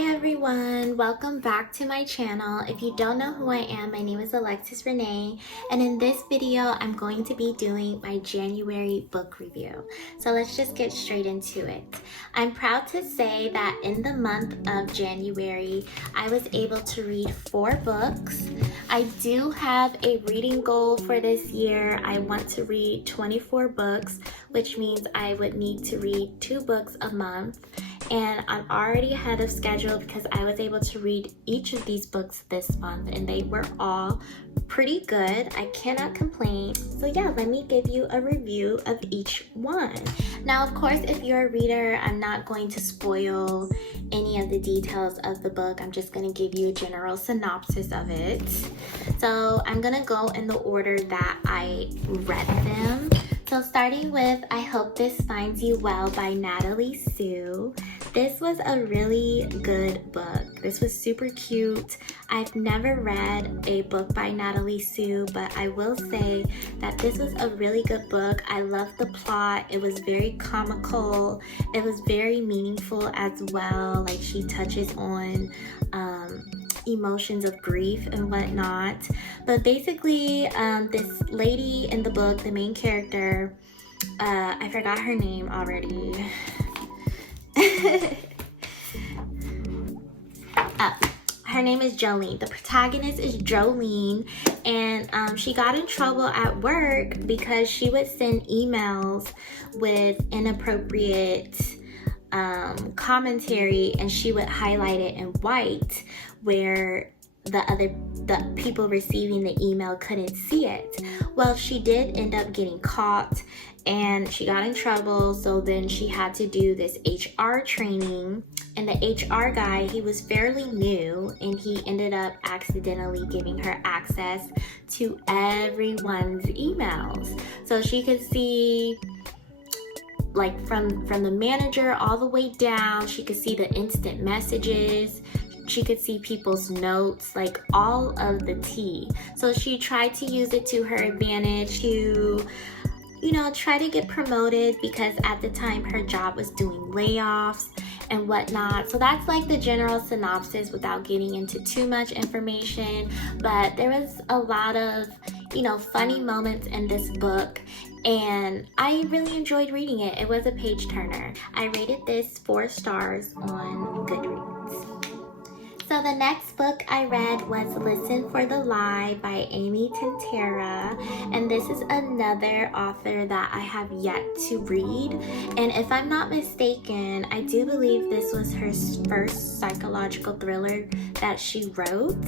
Hi everyone, welcome back to my channel. If you don't know who I am, my name is Alexis Renee, and in this video I'm going to be doing my January book review. So let's just get straight into it. I'm proud to say that in the month of January I was able to read 4 books. I do have a reading goal for this year. I want to read 24 books, which means I would need to read 2 books a month. And I'm already ahead of schedule because I was able to read each of these books this month and they were all pretty good. I cannot complain. So yeah, let me give you a review of each one. Now, of course, if you're a reader, I'm not going to spoil any of the details of the book. I'm just going to give you a general synopsis of it. So I'm going to go in the order that I read them. So starting with I Hope This Finds You Well by Natalie Sue. This was a really good book. This was super cute. I've never read a book by Natalie Sue, but I will say that this was a really good book. I loved the plot. It was very comical. It was very meaningful as well. Like, she touches on emotions of grief and whatnot. But basically, this lady in the book, the main character, I forgot her name already. Her name is Jolene. The protagonist is Jolene, and she got in trouble at work because she would send emails with inappropriate commentary, and she would highlight it in white where the people receiving the email couldn't see it. Well, she did end up getting caught and she got in trouble, so then she had to do this HR training, and the HR guy, he was fairly new and he ended up accidentally giving her access to everyone's emails. So she could see, like, from the manager all the way down, she could see the instant messages. She could see people's notes, like all of the tea. So she tried to use it to her advantage to, you know, try to get promoted, because at the time her job was doing layoffs and whatnot. So that's like the general synopsis without getting into too much information. But there was a lot of, you know, funny moments in this book, and I really enjoyed reading it. It was a page turner. I rated this 4 stars on Goodreads. So the next book I read was Listen for the Lie by Amy Tintera, and this is another author that I have yet to read, and if I'm not mistaken, I do believe this was her first psychological thriller that she wrote,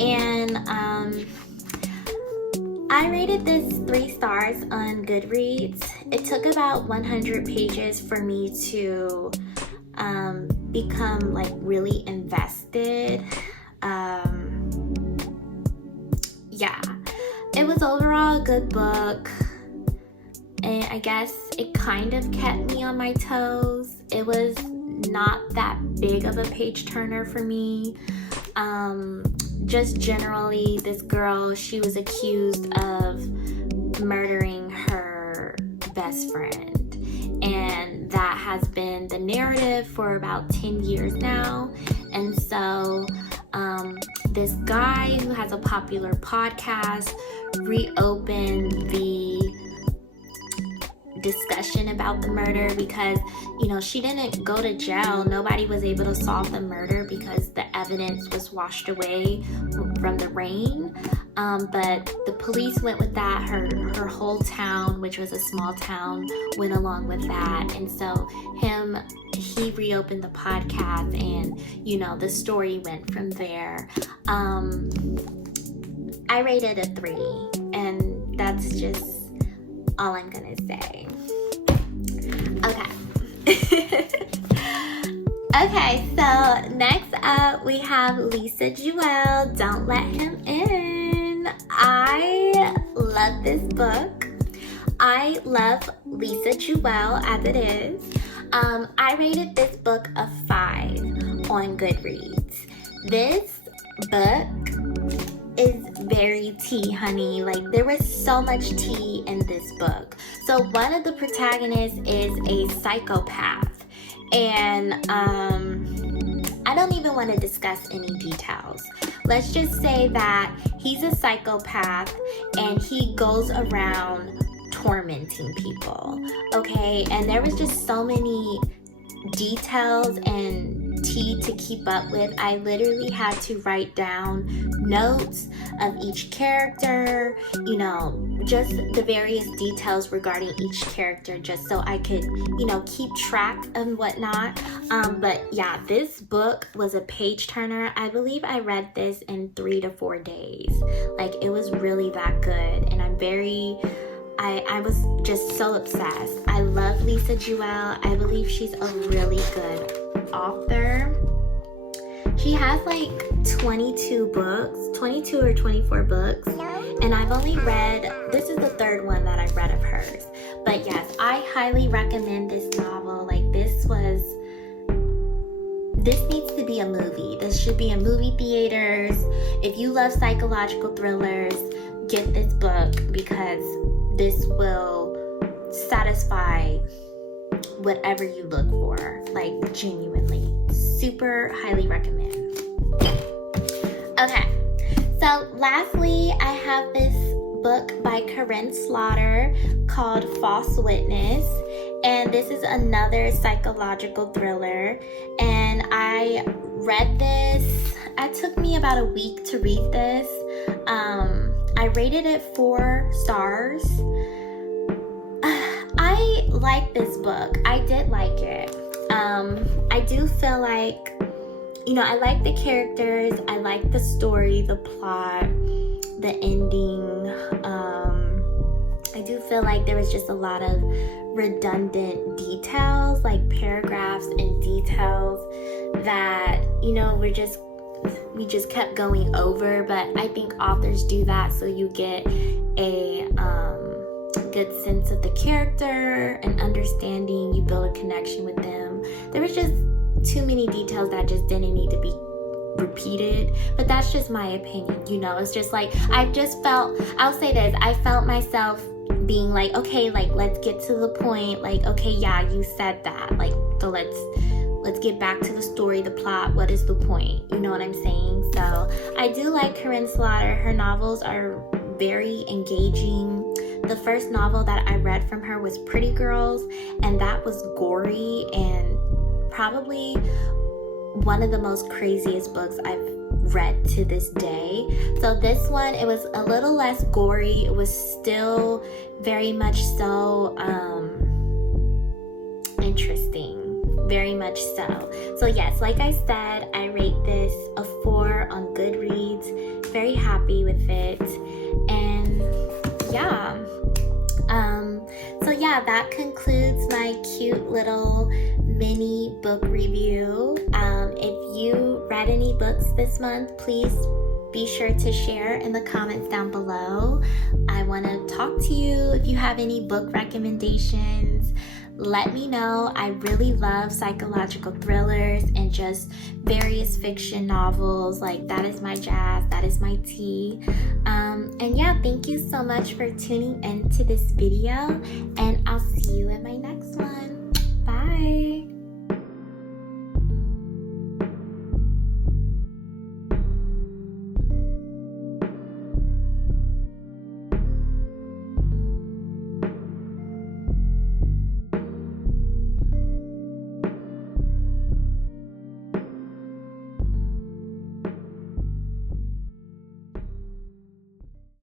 and I rated this 3 stars on Goodreads. It took about 100 pages for me to become like really invested. Yeah, it was overall a good book, and I guess it kind of kept me on my toes. It was not that big of a page turner for me. Just generally, this girl, she was accused of murdering her best friend, and that has been the narrative for about 10 years now. And so this guy who has a popular podcast reopened the discussion about the murder because, you know, she didn't go to jail. Nobody was able to solve the murder because the evidence was washed away from the rain. But the police went with that. Her whole town, which was a small town, went along with that. And so he reopened the podcast, and, you know, the story went from there. I rated a 3, and that's just all I'm gonna say. Okay. Okay, so next up we have Lisa Jewell, Don't Let Him In. I love this book. I love Lisa Jewell as it is. I rated this book a 5 on Goodreads. This book is very tea, honey. Like, there was so much tea in this book. So one of the protagonists is a psychopath, and I don't don't even want to discuss any details. Let's just say that he's a psychopath and he goes around tormenting people, okay? And there was just so many details and tea to keep up with. I literally had to write down notes of each character, you know, just the various details regarding each character, just so I could, you know, keep track and whatnot. But yeah, this book was a page turner. I believe I read this in 3 to 4 days. Like, it was really that good, and I was just so obsessed. I love Lisa Jewell. I believe she's a really good author. She has like 22 books, 22 or 24 books, and I've only read, this is the 3rd one that I've read of hers. But yes, I highly recommend this novel. Like, this needs to be a movie. This should be in movie theaters. If you love psychological thrillers, get this book, because this will satisfy whatever you look for. Like, genuinely. Super highly recommend. Okay, so lastly, I have this book by Karin called False Witness, and this is another psychological thriller. And I read this, it took me about a week to read this. I rated it 4 stars. I like this book. I did like it. I do feel like, you know, I like the characters, I like the story, the plot, the ending. I do feel like there was just a lot of redundant details, like paragraphs and details that, you know, we just kept going over. But I think authors do that so you get a good sense of the character and understanding. You build a connection with them. There was just too many details that just didn't need to be repeated, but that's just my opinion. You know, it's just like, I'll say this, I felt myself being like, okay, like, let's get to the point. Like, okay, yeah, you said that, like, so let's get back to the story, the plot. What is the point? You know what I'm saying? So I do like Karin Slaughter. Her novels are very engaging. The first novel that I read from her was Pretty Girls, and that was gory and probably one of the most craziest books I've read to this day. So this one, it was a little less gory. It was still very much so interesting, very much so. So yes, like I said, I rate this a 4 on Goodreads. Very happy with it. And yeah, so yeah, that concludes my cute little mini book review. If you read any books this month, please be sure to share in the comments down below. I want to talk to you. If you have any book recommendations, let me know. I really love psychological thrillers and just various fiction novels. Like, that is my jazz, that is my tea. And yeah, thank you so much for tuning into this video, and I'll see you in my next one. Bye.